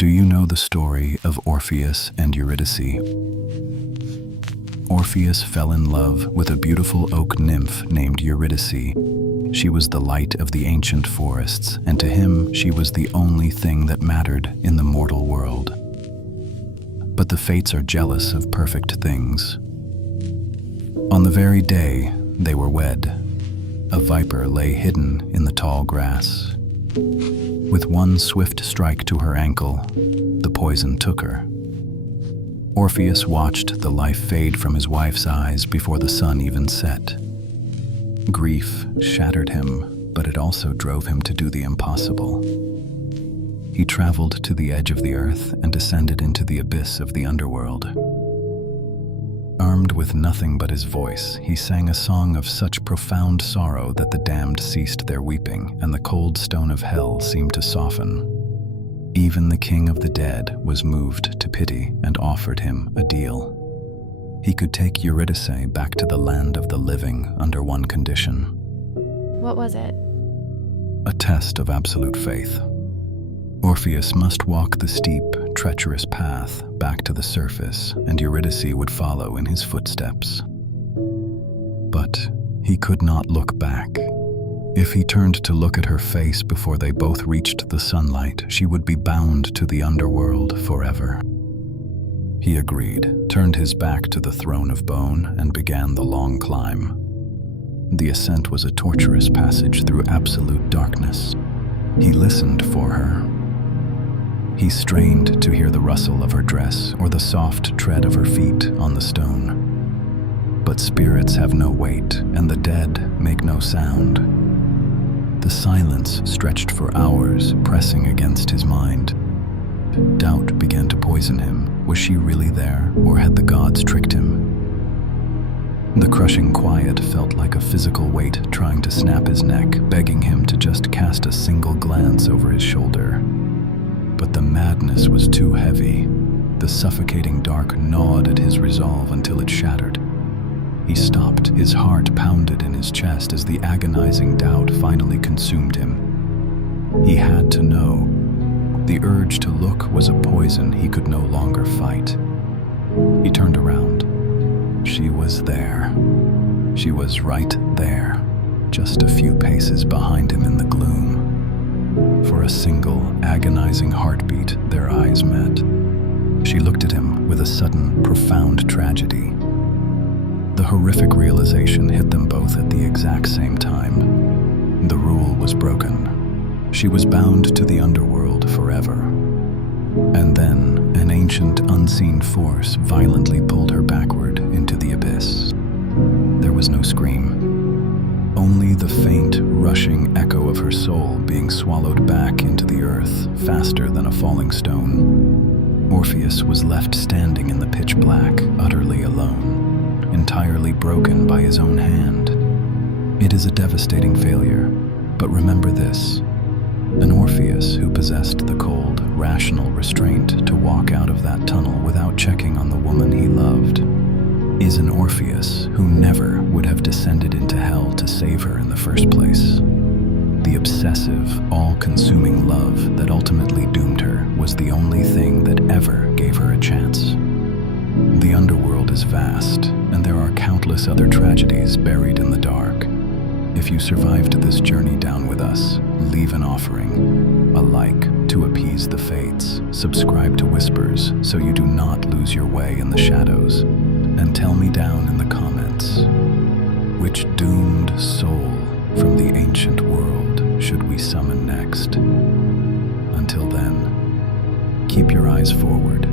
Do you know the story of Orpheus and Eurydice? Orpheus fell in love with a beautiful oak nymph named Eurydice. She was the light of the ancient forests, and to him she was the only thing that mattered in the mortal world. But the fates are jealous of perfect things. On the very day they were wed, a viper lay hidden in the tall grass. With one swift strike to her ankle, the poison took her. Orpheus watched the life fade from his wife's eyes before the sun even set. Grief shattered him, but it also drove him to do the impossible. He traveled to the edge of the earth and descended into the abyss of the underworld. Armed with nothing but his voice, he sang a song of such profound sorrow that the damned ceased their weeping, and the cold stone of hell seemed to soften. Even the king of the dead was moved to pity and offered him a deal. He could take Eurydice back to the land of the living under one condition. What was it? A test of absolute faith. Orpheus must walk the steep, treacherous path back to the surface, and Eurydice would follow in his footsteps. But he could not look back. If he turned to look at her face before they both reached the sunlight, she would be bound to the underworld forever. He agreed, turned his back to the throne of bone, and began the long climb. The ascent was a torturous passage through absolute darkness. He listened for her. He strained to hear the rustle of her dress or the soft tread of her feet on the stone. But spirits have no weight, and the dead make no sound. The silence stretched for hours, pressing against his mind. Doubt began to poison him. Was she really there, or had the gods tricked him? The crushing quiet felt like a physical weight trying to snap his neck, begging him to just cast a single glance over his shoulder. But the madness was too heavy. The suffocating dark gnawed at his resolve until it shattered. He stopped, his heart pounded in his chest as the agonizing doubt finally consumed him. He had to know. The urge to look was a poison he could no longer fight. He turned around. She was there. She was right there, just a few paces behind him in the gloom. For a single, agonizing heartbeat, their eyes met. She looked at him with a sudden, profound tragedy. The horrific realization hit them both at the exact same time. The rule was broken. She was bound to the underworld forever. And then, an ancient, unseen force violently pulled her backward into the abyss. There was no scream. Only the faint, rushing echo of her soul being swallowed back into the earth, faster than a falling stone. Orpheus was left standing in the pitch black, utterly alone, entirely broken by his own hand. It is a devastating failure, but remember this. An Orpheus who possessed the cold, rational restraint to walk out of that tunnel without checking on the woman he loved is an Orpheus who never would have descended into hell to save her in the first place. The obsessive, all-consuming love that ultimately doomed her was the only thing that ever gave her a chance. The underworld is vast, and there are countless other tragedies buried in the dark. If you survived this journey down with us, leave an offering, a like to appease the fates, subscribe to Whispers so you do not lose your way in the shadows, and tell me down in the comments, which doomed soul from the ancient world should we summon next? Until then, keep your eyes forward